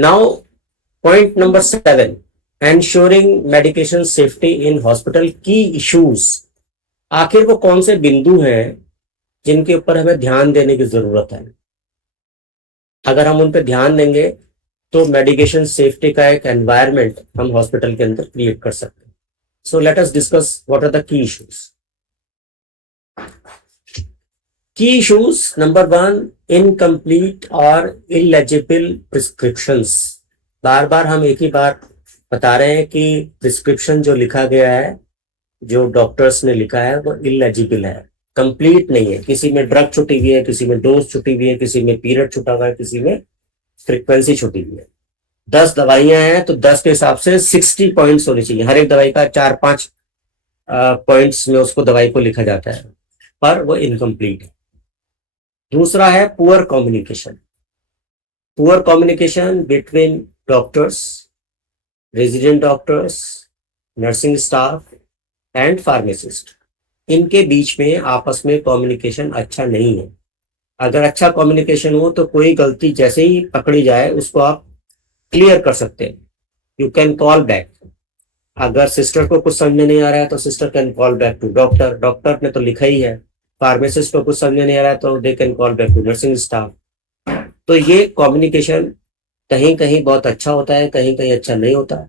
Now, point number 7, ensuring medication safety in hospital. Key issues. आखिर वो कौन से बिंदु हैं जिनके ऊपर हमें ध्यान देने की जरूरत है? अगर हम उन पर ध्यान देंगे तो मेडिकेशन सेफ्टी का एक एनवायरनमेंट हम हॉस्पिटल के अंदर क्रिएट कर सकते हैं. So let us discuss what are the key issues. Key issues number 1, incomplete और इलेजिबल प्रिस्क्रिप्शंस. बार बार हम एक ही बात बता रहे हैं कि प्रिस्क्रिप्शन जो लिखा गया है, जो डॉक्टर्स ने लिखा है, वो इलेजिबल है, कंप्लीट नहीं है. किसी में ड्रग छुटी हुई है, किसी में डोज छुटी हुई है, किसी में पीरियड छुटा हुआ है, किसी में फ्रीक्वेंसी छुटी हुई है. 10 दवाइयां हैं तो 10 के हिसाब से 60 पॉइंट्स होने चाहिए. हर एक दवाई का 4-5 पॉइंट्स में उसको दवाई को लिखा जाता है, पर वो इनकम्प्लीट है. दूसरा है poor communication. Poor communication between doctors, resident doctors, nursing staff and pharmacist. इनके बीच में आपस में कम्युनिकेशन अच्छा नहीं है. अगर अच्छा कम्युनिकेशन हो तो कोई गलती जैसे ही पकड़ी जाए उसको आप क्लियर कर सकते हैं. You can call back. अगर सिस्टर को कुछ समझ में नहीं आ रहा है तो sister can call back to doctor. Doctor ने तो लिखा ही है. फार्मासिस्ट को कुछ समझ में नहीं आ रहा है तो they can call back to nursing staff. तो ये कम्युनिकेशन कहीं कहीं बहुत अच्छा होता है, कहीं कहीं अच्छा नहीं होता.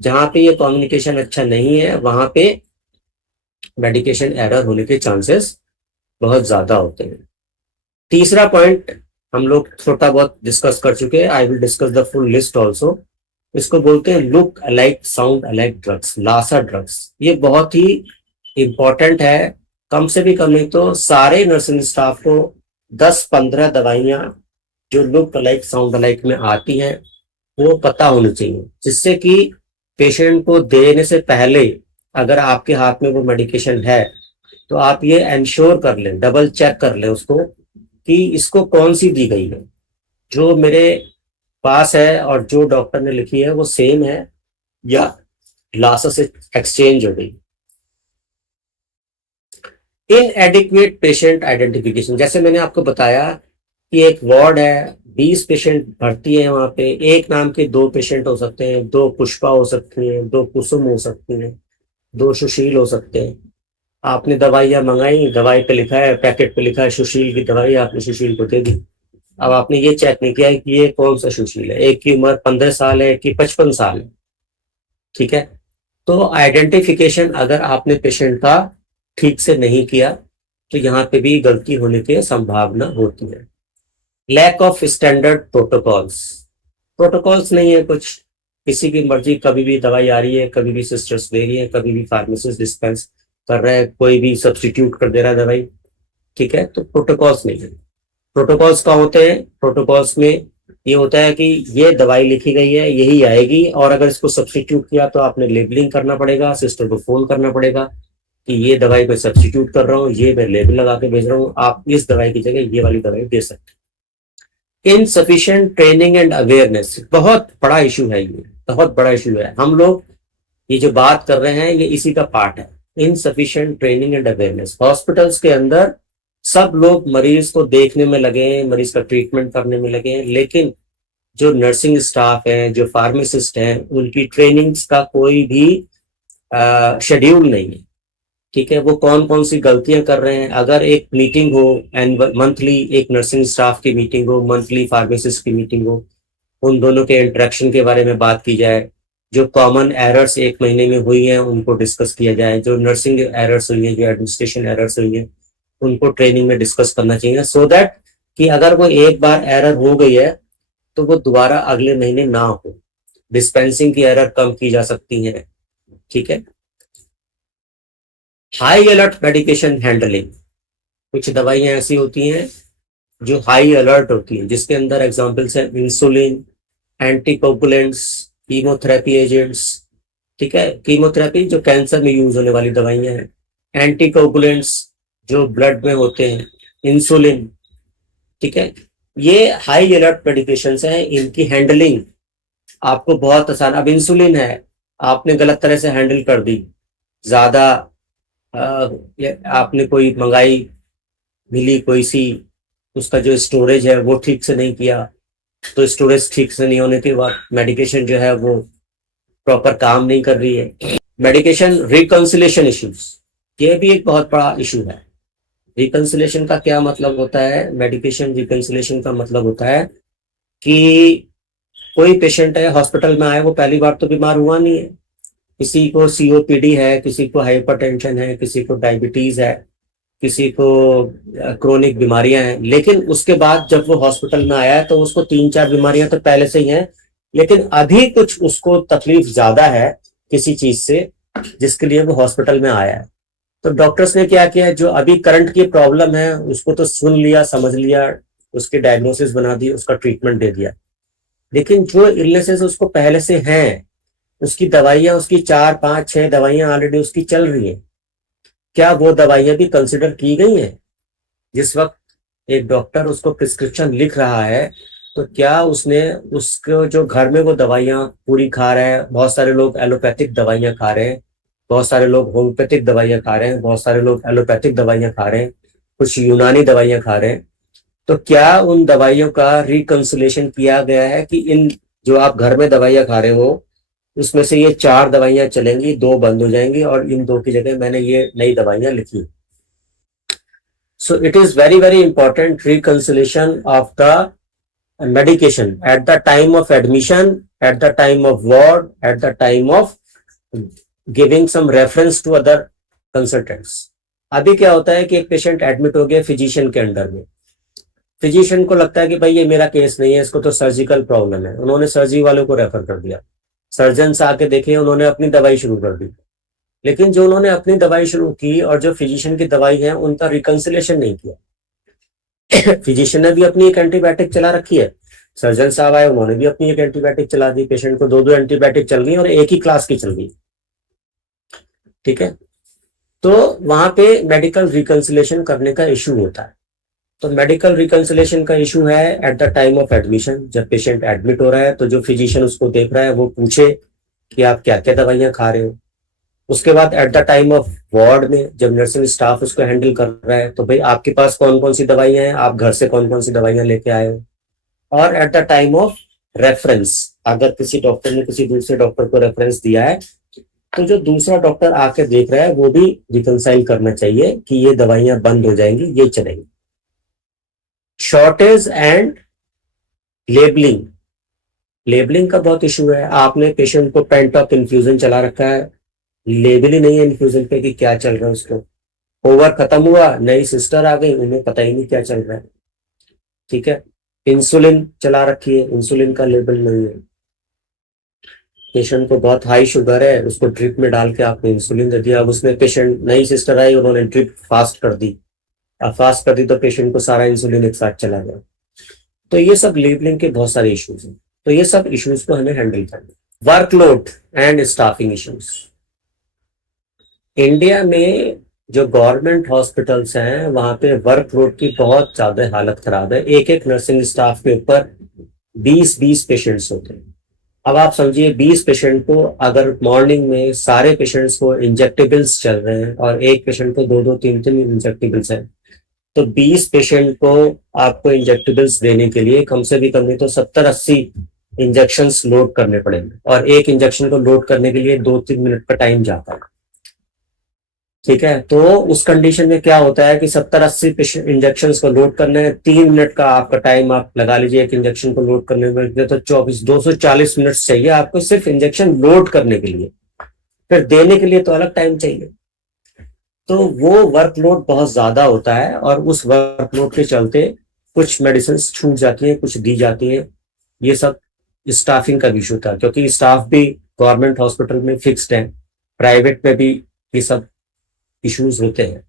जहां पे ये कम्युनिकेशन अच्छा नहीं है वहां पे मेडिकेशन एरर होने के चांसेस बहुत ज्यादा होते हैं. तीसरा पॉइंट हम लोग थोड़ा बहुत डिस्कस कर चुके हैं. I will discuss the full list also. इसको बोलते हैं look alike sound alike drugs, LASA drugs. ये बहुत ही इंपॉर्टेंट है. कम से भी कम नहीं तो सारे नर्सिंग स्टाफ को 10-15 दवाइयां जो लुक अलाइक साउंड अलाइक में आती हैं वो पता होनी चाहिए, जिससे कि पेशेंट को देने से पहले अगर आपके हाथ में वो मेडिकेशन है तो आप ये इंश्योर कर लें, डबल चेक कर लें उसको कि इसको कौन सी दी गई है, जो मेरे पास है और जो डॉक्टर ने लिखी है वो सेम है या लासा से एक्सचेंज हो गई. इनएडिक्वेट पेशेंट आइडेंटिफिकेशन. जैसे मैंने आपको बताया कि एक वार्ड है, 20 पेशेंट भर्ती है वहां पे. एक नाम के 2 पेशेंट हो सकते हैं, 2 पुष्पा हो सकती हैं, 2 कुसुम हो सकती हैं, 2 सुशील हो सकते हैं. आपने दवाइयां मंगाई, दवाई पे लिखा है, पैकेट पे लिखा है सुशील की दवाई, आपने सुशील को दे दी. अब आपने ये चेक नहीं किया है कि ये कौन सा सुशील है. एक की उम्र 15 साल है कि 55 साल है. ठीक है. तो आइडेंटिफिकेशन अगर आपने पेशेंट का ठीक से नहीं किया तो यहाँ पे भी गलती होने की संभावना होती है. Lack of standard protocols. Protocols नहीं है कुछ. किसी की मर्जी, कभी भी दवाई आ रही है, कभी भी सिस्टर्स दे रही है, कभी भी फार्मासिस्ट डिस्पेंस कर रहा है, कोई भी सब्सटीट्यूट कर दे रहा है दवाई. ठीक है. तो प्रोटोकॉल्स नहीं है. प्रोटोकॉल्स का होते हैं. प्रोटोकॉल्स में ये होता है कि ये दवाई लिखी गई है, यही आएगी, और अगर इसको सब्सटीट्यूट किया तो आपने लेबलिंग करना पड़ेगा, सिस्टर को फोन करना पड़ेगा कि ये दवाई मैं सब्सटीट्यूट कर रहा हूँ, ये मैं लेबल लगा के भेज रहा हूँ, आप इस दवाई की जगह ये वाली दवाई दे सकते हैं. Insufficient training and awareness. बहुत बड़ा इशू है ये, बहुत बड़ा इशू है. हम लोग ये जो बात कर रहे हैं ये इसी का पार्ट है. Insufficient training and awareness. Hospitals के अंदर सब लोग मरीज को देखने में लगे हैं, मरीज का ट्रीटमेंट करने में लगे हैं, लेकिन जो नर्सिंग स्टाफ है, जो फार्मासिस्ट हैं, उनकी ट्रेनिंग्स का कोई भी शेड्यूल नहीं है. ठीक है. वो कौन कौन सी गलतियां कर रहे हैं. अगर एक मीटिंग हो, एंड मंथली एक नर्सिंग स्टाफ की मीटिंग हो, मंथली फार्मासिस्ट की मीटिंग हो, उन दोनों के इंटरेक्शन के बारे में बात की जाए. जो कॉमन एरर्स 1 महीने में हुई हैं उनको डिस्कस किया जाए. जो नर्सिंग एरर्स हुई हैं, जो एडमिनिस्ट्रेशन एरर्स हुई हैं, उनको ट्रेनिंग में डिस्कस करना चाहिए, सो दैट कि अगर वो एक बार एरर हो गई है तो वो दोबारा अगले महीने ना हो. डिस्पेंसिंग की एरर कम की जा सकती है. ठीक है. High alert medication handling. कुछ दवाइयां ऐसी होती हैं जो हाई अलर्ट होती हैं, जिसके अंदर एग्जांपल्स हैं इंसुलिन, एंटीकोगुलेंट्स, कीमोथेरेपी एजेंट्स. ठीक है. कीमोथेरेपी जो कैंसर में यूज होने वाली दवाइयां हैं, एंटीकोगुलेंट्स जो ब्लड में होते हैं, इंसुलिन. ठीक है. ये हाई अलर्ट मेडिकेशन हैं. इनकी हैंडलिंग आपको बहुत आसान. अब इंसुलिन है, आपने गलत तरह से हैंडल कर दी, ज्यादा आपने कोई मंगाई, मिली कोई सी, उसका जो स्टोरेज है वो ठीक से नहीं किया, तो स्टोरेज ठीक से नहीं होने के बाद मेडिकेशन जो है वो प्रॉपर काम नहीं कर रही है। मेडिकेशन रिकंसिलेशन इश्यूज, ये भी एक बहुत बड़ा इशू है। रिकंसिलेशन का क्या मतलब होता है? मेडिकेशन रिकंसिलेशन का मतलब होता है कि कोई पेशेंट है, हॉस्पिटल में आए, वो पहली बार तो बीमार हुआ नहीं है, किसी को सीओपीडी है, किसी को हाइपरटेंशन है, किसी को डायबिटीज है, किसी को क्रोनिक बीमारियां हैं, लेकिन उसके बाद जब वो हॉस्पिटल में आया है तो उसको 3-4 बीमारियां तो पहले से ही हैं, लेकिन अभी कुछ उसको तकलीफ ज्यादा है किसी चीज से, जिसके लिए वो हॉस्पिटल में आया है। तो डॉक्टर्स ने क्या किया, जो अभी करंट की प्रॉब्लम है उसको तो सुन लिया, समझ लिया, उसकी डायग्नोसिस बना दी, उसका ट्रीटमेंट दे दिया, लेकिन जो इलनेसेस उसको पहले से हैं, उसकी दवाइयां, उसकी 4-5-6 दवाइयां ऑलरेडी उसकी चल रही है, क्या वो दवाइयां भी कंसिडर की गई हैं? जिस वक्त एक डॉक्टर उसको प्रिस्क्रिप्शन लिख रहा है, तो क्या उसने उसको जो घर में वो दवाइयां पूरी खा रहे हैं, बहुत सारे लोग एलोपैथिक दवाइयां खा रहे हैं, बहुत सारे लोग होम्योपैथिक दवाइयां खा रहे हैं, बहुत सारे लोग एलोपैथिक दवाइयां खा रहे हैं, कुछ यूनानी दवाइयां खा रहे हैं, तो क्या उन दवाइयों का रिकंसुलेशन किया गया है कि इन जो आप घर में दवाइयां खा रहे हो उसमें से ये 4 दवाइयां चलेंगी, 2 बंद हो जाएंगी और इन 2 की जगह मैंने ये नई दवाइयां लिखी। So it is very, very important reconciliation of the medication at the time of admission, at the time of ward, at the time of giving some reference to other consultants. अभी क्या होता है कि एक पेशेंट एडमिट हो गया physician के under में, फिजिशियन को लगता है कि भाई ये मेरा केस नहीं है, इसको तो सर्जिकल प्रॉब्लम है, उन्होंने सर्जरी वालों को रेफर कर दिया, सर्जन आके देखे, उन्होंने अपनी दवाई शुरू कर दी, लेकिन जो उन्होंने अपनी दवाई शुरू की और जो फिजिशियन की दवाई है उनका रिकंसिलेशन नहीं किया। फिजिशियन ने भी अपनी एक एंटीबायोटिक चला रखी है, सर्जन साहब आए, उन्होंने भी अपनी एक एंटीबायोटिक चला दी, पेशेंट को 2-2 एंटीबायोटिक चल गई और एक ही क्लास की चल गई। ठीक है, तो वहां पे मेडिकल रिकंसिलेशन करने का इशू होता है। तो मेडिकल रिकंसिलेशन का इशू है at the time of admission, जब पेशेंट एडमिट हो रहा है तो जो फिजिशियन उसको देख रहा है वो पूछे कि आप क्या क्या दवाइयां खा रहे हो। उसके बाद at the time of ward में जब नर्सिंग स्टाफ उसको हैंडल कर रहा है तो भाई आपके पास कौन कौन सी दवाइयां हैं, आप घर से कौन कौन सी दवाइयां लेके आए हो। और at the time of reference, अगर किसी डॉक्टर ने किसी दूसरे डॉक्टर को रेफरेंस दिया है तो जो दूसरा डॉक्टर आके देख रहा है वो भी रिकंसाइल करना चाहिए कि ये दवाइयां बंद हो जाएंगी, ये चलेंगी। शॉर्टेज एंड लेबलिंग, लेबलिंग का बहुत इशू है। आपने पेशेंट को पेंटॉप इन्फ्यूजन चला रखा है, लेबल ही नहीं है इन्फ्यूजन पे कि क्या चल रहा है उसको, ओवर खत्म हुआ, नई सिस्टर आ गई, उन्हें पता ही नहीं क्या चल रहा है। ठीक है, इंसुलिन चला रखी है, इंसुलिन का लेबल नहीं है, पेशेंट को बहुत हाई शुगर है, उसको ड्रिप में डाल के आपने इंसुलिन दे दिया, अब उसमें पेशेंट, नई सिस्टर आई, उन्होंने ड्रिप फास्ट कर दी, अब फास्ट कर दी तो पेशेंट को सारा इंसुलिन एक साथ चला गया। तो ये सब लेबलिंग के बहुत सारे इश्यूज हैं, तो ये सब इश्यूज को हमें हैंडल करना। Workload and staffing issues, India में जो गवर्नमेंट हॉस्पिटल्स हैं वहां पे वर्कलोड की बहुत ज्यादा हालत खराब है, एक एक नर्सिंग स्टाफ के ऊपर 20-20 पेशेंट्स होते हैं। अब आप समझिए 20 पेशेंट को, अगर मॉर्निंग में सारे पेशेंट्स को इंजेक्टेबल्स चल रहे हैं और एक पेशेंट को 2-2 3-3 इंजेक्टेबल्स हैं, तो 20 पेशेंट को आपको इंजेक्टेबल्स देने के लिए कम से भी कम नहीं तो 70-80 इंजेक्शंस लोड करने पड़ेंगे, और एक इंजेक्शन को लोड करने के लिए 2-3 मिनट का टाइम जाता है। ठीक है, तो उस कंडीशन में क्या होता है कि 70-80 इंजेक्शन को लोड करने में 3 मिनट का आपका टाइम आप लगा लीजिए, एक इंजेक्शन को लोड करने में तो 240 मिनट चाहिए आपको सिर्फ इंजेक्शन लोड करने के लिए, फिर देने के लिए तो अलग टाइम चाहिए। तो वो वर्कलोड बहुत ज्यादा होता है और उस वर्कलोड के चलते कुछ मेडिसिन छूट जाती हैं, कुछ दी जाती हैं, ये सब स्टाफिंग का इशू था, क्योंकि स्टाफ भी गवर्नमेंट हॉस्पिटल में फिक्स्ड है, प्राइवेट में भी ये सब इश्यूज होते हैं।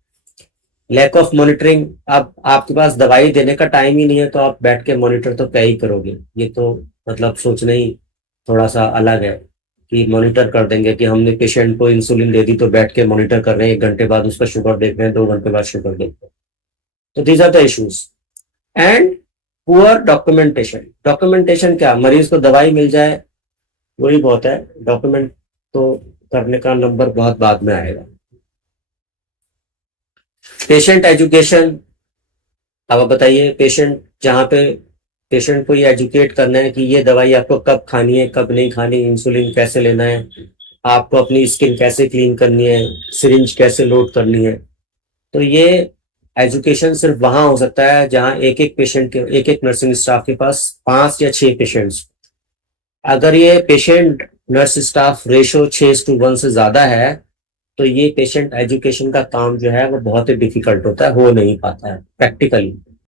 लैक ऑफ मॉनिटरिंग, अब आपके पास दवाई देने का टाइम ही नहीं है तो आप बैठ के मॉनिटर तो क्या ही करोगे, ये तो मतलब सोचना ही थोड़ा सा अलग है कि मॉनिटर कर देंगे कि हमने पेशेंट को इंसुलिन दे दी तो बैठ के मॉनिटर कर रहे हैं, 1 घंटे बाद उसका शुगर देख रहे हैं, 2 घंटे बाद शुगर देख रहे हैं। तो these are the issues. And poor documentation, documentation क्या, मरीज को दवाई मिल जाए वही बहुत है, डॉक्यूमेंट तो करने का नंबर बहुत बाद में आएगा। पेशेंट एजुकेशन, अब आप बताइए, पेशेंट जहाँ पे पेशेंट को ये एजुकेट करना है कि ये दवाई आपको कब खानी है, कब नहीं खानी, इंसुलिन कैसे लेना है, आपको अपनी स्किन कैसे क्लीन करनी है, सिरिंज कैसे लोड करनी है। तो ये एजुकेशन सिर्फ वहां हो सकता है जहां एक एक पेशेंट के, एक एक नर्सिंग स्टाफ के पास 5 या 6 पेशेंट्स। अगर ये पेशेंट नर्स स्टाफ रेशो 6:1 से ज्यादा है तो ये पेशेंट एजुकेशन का काम जो है वो बहुत ही डिफिकल्ट होता है, हो नहीं पाता है प्रैक्टिकली।